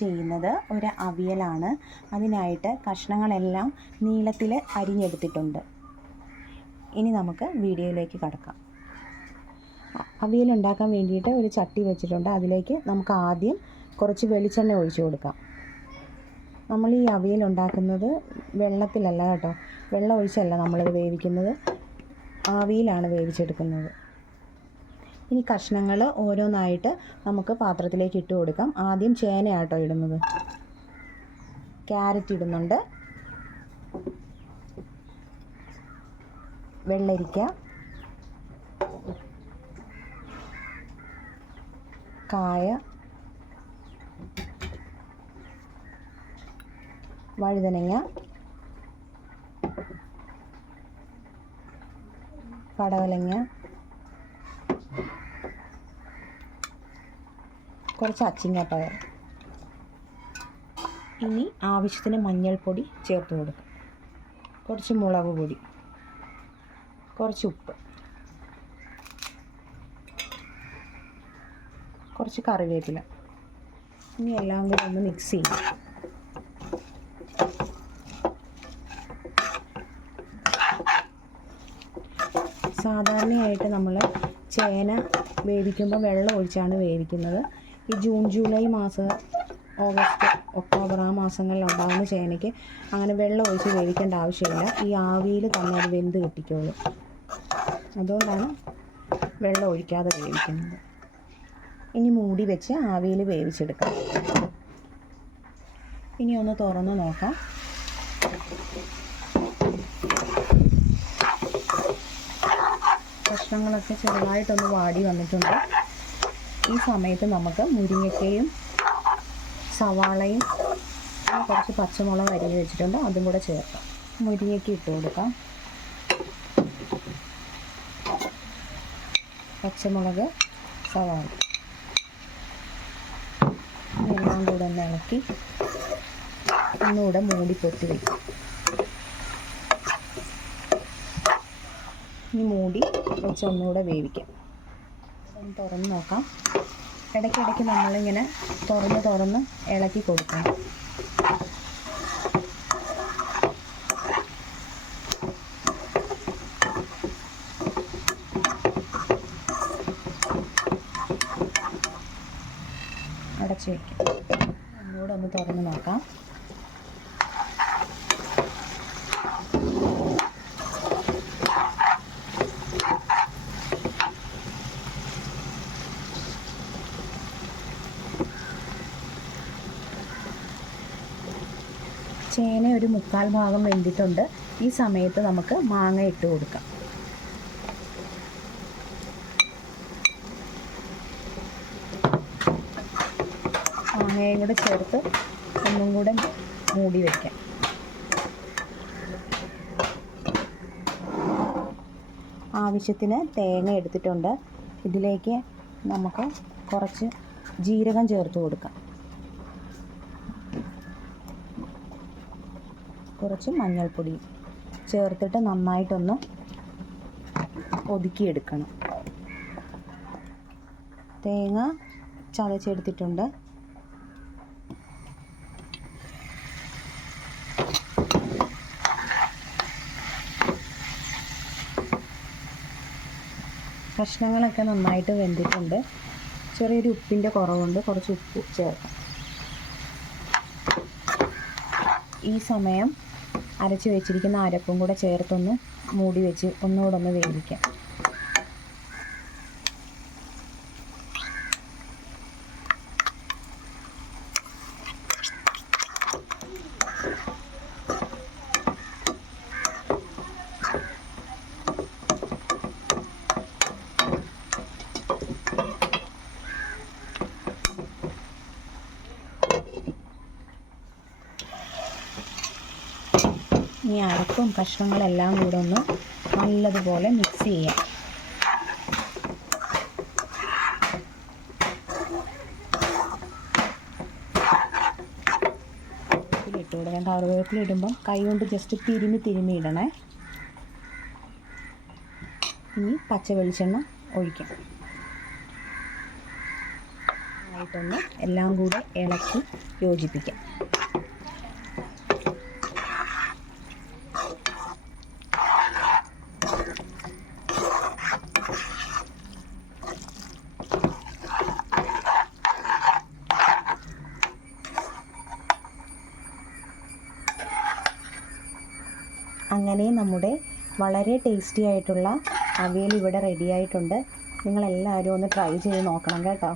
ചെയ്യുന്നത് ഒരു അവിയലാണ്. അതിനായിട്ട് കഷ്ണങ്ങളെല്ലാം നീളത്തിൽ അരിഞ്ഞെടുത്തിട്ടുണ്ട്. ഇനി നമുക്ക് വീഡിയോയിലേക്ക് കടക്കാം. അവിയൽ ഉണ്ടാക്കാൻ വേണ്ടിയിട്ട് ഒരു ചട്ടി വെച്ചിട്ടുണ്ട്. അതിലേക്ക് നമുക്ക് ആദ്യം കുറച്ച് വെളിച്ചെണ്ണ ഒഴിച്ചു കൊടുക്കാം. നമ്മൾ ഈ അവിയൽ ഉണ്ടാക്കുന്നത് വെള്ളത്തിലല്ല കേട്ടോ. വെള്ളം ഒഴിച്ചല്ല നമ്മളിത് വേവിക്കുന്നത്. ആവിയിലാണ് വേവിച്ചെടുക്കുന്നത്. ഇനി കഷ്ണങ്ങൾ ഓരോന്നായിട്ട് നമുക്ക് പാത്രത്തിലേക്ക് ഇട്ട് കൊടുക്കാം. ആദ്യം ചേനയാട്ടോ ഇടുന്നത്. ക്യാരറ്റ് ഇടുന്നുണ്ട്. വെള്ളരിക്ക. കായ. വഴുതനങ്ങ. പടവലങ്ങ. കുറച്ച് അച്ചിങ്ങപ്പയർ ഇനി ആവശ്യത്തിന് മഞ്ഞൾപ്പൊടി ചേർത്ത് കൊടുക്കും. കുറച്ച് മുളക് പൊടി. കുറച്ച് ഉപ്പ്. കുറച്ച് കറിവേപ്പില. ഇനി എല്ലാം കൂടി ഒന്ന് മിക്സ് ചെയ്യും. സാധാരണയായിട്ട് നമ്മൾ ചേന വേവിക്കുമ്പോൾ വെള്ളം ഒഴിച്ചാണ് വേവിക്കുന്നത്. ഈ ജൂൺ ജൂലൈ മാസം ഓഗസ്റ്റ് ഒക്ടോബർ ആ മാസങ്ങളിൽ ഉണ്ടാകുന്ന ചേനയ്ക്ക് അങ്ങനെ വെള്ളം ഒഴിച്ച് വേവിക്കേണ്ട ആവശ്യമില്ല. ഈ ആവിയിൽ തന്നെ അത് വെന്ത് കിട്ടിക്കോളൂ. അതുകൊണ്ടാണ് വെള്ളം ഒഴിക്കാതെ വേവിക്കുന്നത്. ഇനി മൂടി വെച്ച് ആവിയിൽ വേവിച്ചെടുക്കാം. ഇനി ഒന്ന് തുറന്ന് നോക്കാം. കഷ്ണങ്ങളൊക്കെ ചെറുതായിട്ടൊന്ന് വാടി വന്നിട്ടുണ്ട്. ഈ സമയത്ത് നമുക്ക് മുരിങ്ങയ്ക്കയും സവാളയും കുറച്ച് പച്ചമുളക് അരിഞ്ഞ് വെച്ചിട്ടുണ്ട്. അതും കൂടെ ചേർക്കാം. മുരിങ്ങയ്ക്ക് ഇട്ട് കൊടുക്കാം. പച്ചമുളക് സവാള. എല്ലാം കൂടെ ഒന്ന് ഇളക്കി ഒന്നുകൂടെ മൂടി പൊത്തി വയ്ക്കും ഈ മൂടി കുറച്ച് ഒന്നുകൂടെ വേവിക്കാം. ഒന്ന് തുറന്ന് നോക്കാം. ഇടയ്ക്കിടയ്ക്ക് നമ്മളിങ്ങനെ തുറന്ന് തുറന്ന് ഇളക്കി കൊടുക്കണം അടച്ചു വയ്ക്കാം ഒന്നുകൂടെ ഒന്ന് തുറന്ന് നോക്കാം. ചേന ഒരു മുക്കാൽ ഭാഗം വെന്തിട്ടുണ്ട്. ഈ സമയത്ത് നമുക്ക് മാങ്ങ ഇട്ട് കൊടുക്കാം. മാങ്ങയും കൂടെ ചേർത്ത് ഒന്നും കൂടെ മൂടി വയ്ക്കാം ആവശ്യത്തിന് തേങ്ങ എടുത്തിട്ടുണ്ട്. ഇതിലേക്ക് നമുക്ക് കുറച്ച് ജീരകം ചേർത്ത് കൊടുക്കാം. കുറച്ച് മഞ്ഞൾപ്പൊടി ചേർത്തിട്ട് നന്നായിട്ടൊന്ന് ഒതുക്കിയെടുക്കണം. തേങ്ങ ചതച്ചെടുത്തിട്ടുണ്ട്. കഷ്ണങ്ങളൊക്കെ നന്നായിട്ട് വെന്തിട്ടുണ്ട്. ചെറിയൊരു ഉപ്പിന്റെ കുറവുണ്ട്. കുറച്ച് ഉപ്പ് ചേർക്കാം. ഈ സമയം അരച്ച് വെച്ചിരിക്കുന്ന അരപ്പും കൂടെ ചേർത്തൊന്ന് മൂടി വെച്ച് ഒന്നുകൂടെ ഒന്ന് വേവിക്കാം. ഈ അരപ്പും കഷ്ണങ്ങളെല്ലാം കൂടെ ഒന്ന് നല്ലതുപോലെ മിക്സ് ചെയ്യാം. ഇട്ട് കൊടുക്കാം. കറിവേപ്പില ഇടുമ്പം കൈ കൊണ്ട് ജസ്റ്റ് തിരുമി തിരുമി ഇടണേ. ഇനി പച്ച വെളിച്ചെണ്ണ ഒഴിക്കാം. ആയിട്ടൊന്ന് എല്ലാം കൂടെ ഇളക്കി യോജിപ്പിക്കാം. അങ്ങനെ നമ്മുടെ വളരെ ടേസ്റ്റി ആയിട്ടുള്ള അവിയൽ ഇവിടെ റെഡി ആയിട്ടുണ്ട്. നിങ്ങളെല്ലാവരും ഒന്ന് ട്രൈ ചെയ്ത് നോക്കണം കേട്ടോ.